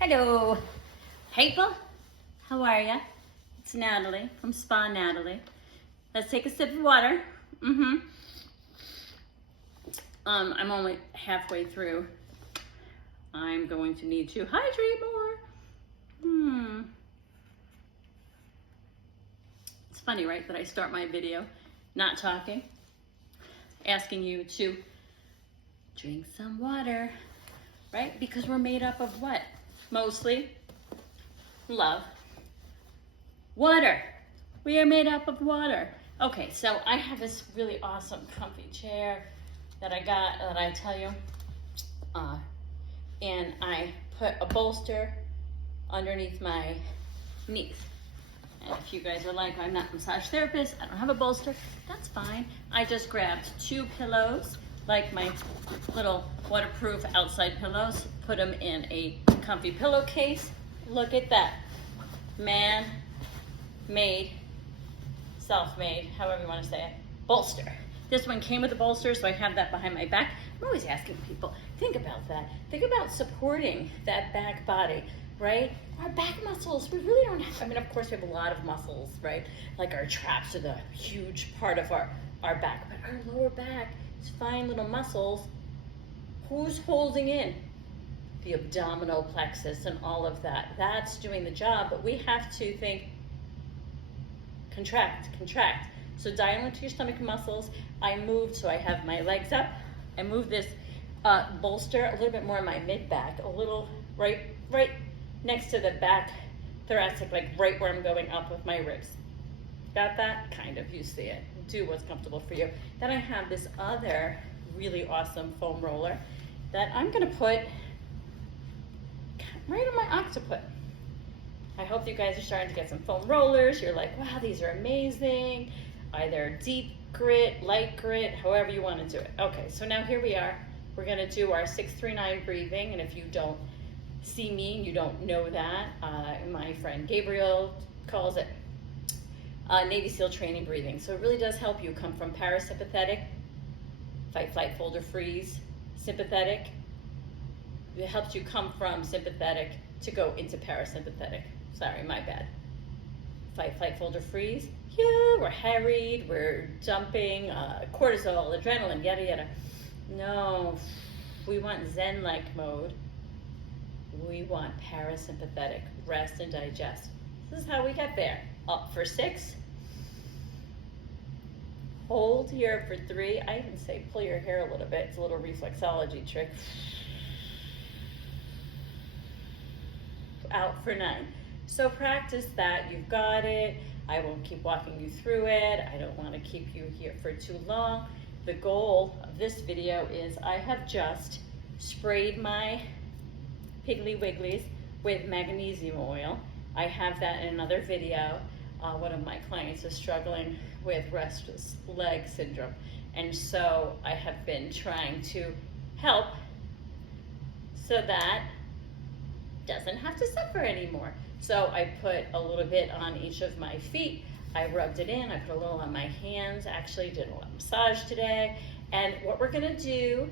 Hello, people. How are ya? It's Natalie from Spa Natalie. Let's take a sip of water. I'm only halfway through. I'm going to need to hydrate more. It's funny, right, that I start my video not talking, asking you to drink some water, right? Because we're made up of what? Mostly love. Water. We are made up of water. Okay, so I have this really awesome comfy chair that I got, that I tell you, and I put a bolster underneath my knees. And if you guys are like, I'm not a massage therapist, I don't have a bolster, that's fine. I just grabbed 2 pillows, like my little waterproof outside pillows, put them in a comfy pillowcase. Look at that. Man-made, self-made, however you want to say it, bolster. This one came with a bolster, so I have that behind my back. I'm always asking people, think about that. Think about supporting that back body, right? Our back muscles, we really don't have, I mean, of course we have a lot of muscles, right? Like our traps are the huge part of our back, but our lower back is fine little muscles. Who's holding in? The abdominal plexus and all of that. That's doing the job, but we have to think, contract. So dial into your stomach muscles. I moved, so I have my legs up. I moved this bolster a little bit more in my mid-back, a little right next to the back thoracic, like right where I'm going up with my ribs. Got that? Kind of, you see it. Do what's comfortable for you. Then I have this other really awesome foam roller that I'm gonna put right on my occiput. I hope you guys are starting to get some foam rollers. You're like, wow, these are amazing. Either deep grit, light grit, however you want to do it. Okay, so now here we are. We're gonna do our 639 breathing, and if you don't see me and you don't know that, my friend Gabriel calls it Navy SEAL training breathing. So it really does help you come from parasympathetic, fight, flight, fold, or freeze, sympathetic. It helps you come from sympathetic to go into parasympathetic. Sorry, my bad. Fight, flight, fold, or freeze. Yeah, we're harried, we're jumping, cortisol, adrenaline, yada, yada. No, we want Zen-like mode. We want parasympathetic, rest and digest. This is how we get there. Up for 6. Hold here for 3. I even say pull your hair a little bit. It's a little reflexology trick. Out for 9. So practice that. You've got it. I won't keep walking you through it. I don't want to keep you here for too long. The goal of this video is I have just sprayed my Piggly Wigglies with magnesium oil. I have that in another video. One of my clients is struggling with restless leg syndrome, and so I have been trying to help so that doesn't have to suffer anymore. So I put a little bit on each of my feet. I rubbed it in. I put a little on my hands. Actually did a little massage today. And what we're gonna do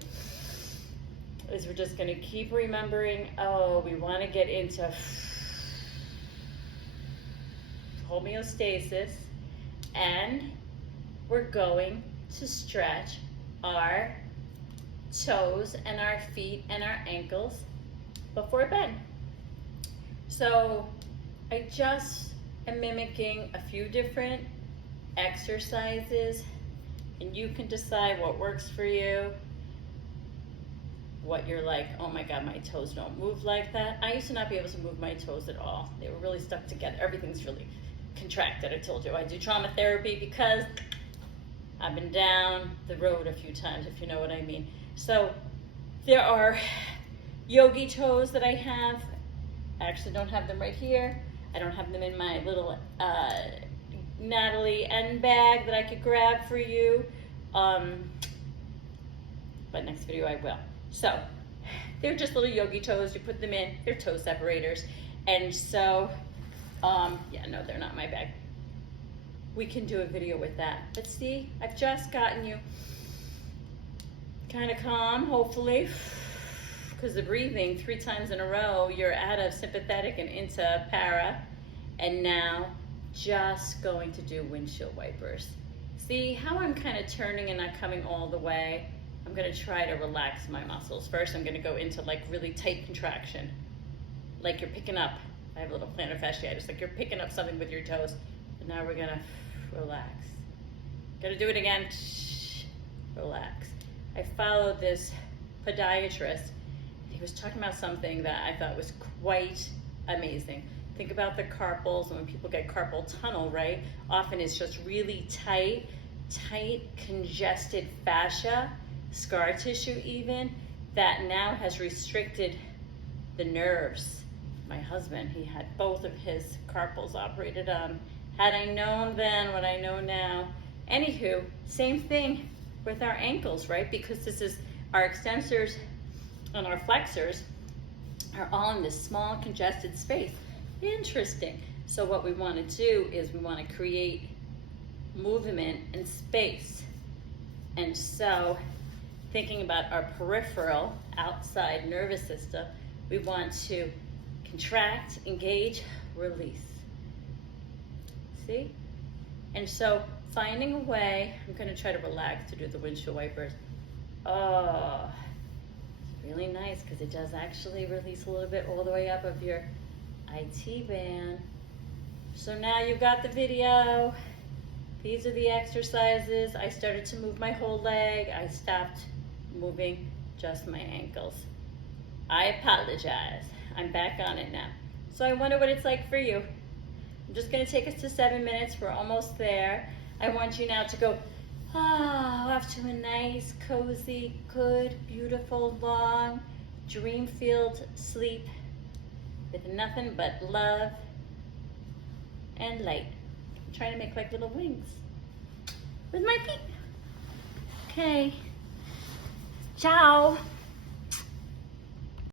is we're just gonna keep remembering, we wanna get into homeostasis, and we're going to stretch our toes and our feet and our ankles before bed. So I just am mimicking a few different exercises, and you can decide what works for you, what you're like, oh my God, my toes don't move like that. I used to not be able to move my toes at all. They were really stuck together. Everything's really contracted. I told you I do trauma therapy because I've been down the road a few times, if you know what I mean. So there are yogi toes that I have. I actually don't have them right here. I don't have them in my little Natalie N bag that I could grab for you. But next video I will. So they're just little yogi toes. You put them in. They're toe separators. And so, yeah, no, they're not my bag. We can do a video with that. But see, I've just gotten you kind of calm, hopefully. because the breathing 3 times in a row, you're out of sympathetic and into para. And now just going to do windshield wipers. See how I'm kind of turning and not coming all the way? I'm going to try to relax my muscles. First, I'm going to go into like really tight contraction. Like you're picking up, I have a little plantar fasciitis, like you're picking up something with your toes. And now we're going to relax. Gonna do it again. Relax. I followed this podiatrist. He was talking about something that I thought was quite amazing. Think about the carpals, and when people get carpal tunnel, right? Often it's just really tight, congested fascia, scar tissue even, that now has restricted the nerves. My husband, he had both of his carpals operated on. Had I known then what I know now. Anywho, same thing with our ankles, right? Because this is our extensors and our flexors are all in this small congested space. Interesting. So what we want to do is we want to create movement and space. And so thinking about our peripheral outside nervous system, we want to contract, engage, release. See? And so finding a way, I'm going to try to relax to do the windshield wipers. Oh, it's really nice because it does actually release a little bit all the way up of your IT band. So now you've got the video. These are the exercises. I started to move my whole leg. I stopped moving just my ankles. I apologize. I'm back on it now. So I wonder what it's like for you. I'm just going to take us to 7 minutes. We're almost there. I want you now to go off to a nice, cozy, good, beautiful, long, dream-filled sleep with nothing but love and light. I'm trying to make like little wings with my feet. Okay. Ciao.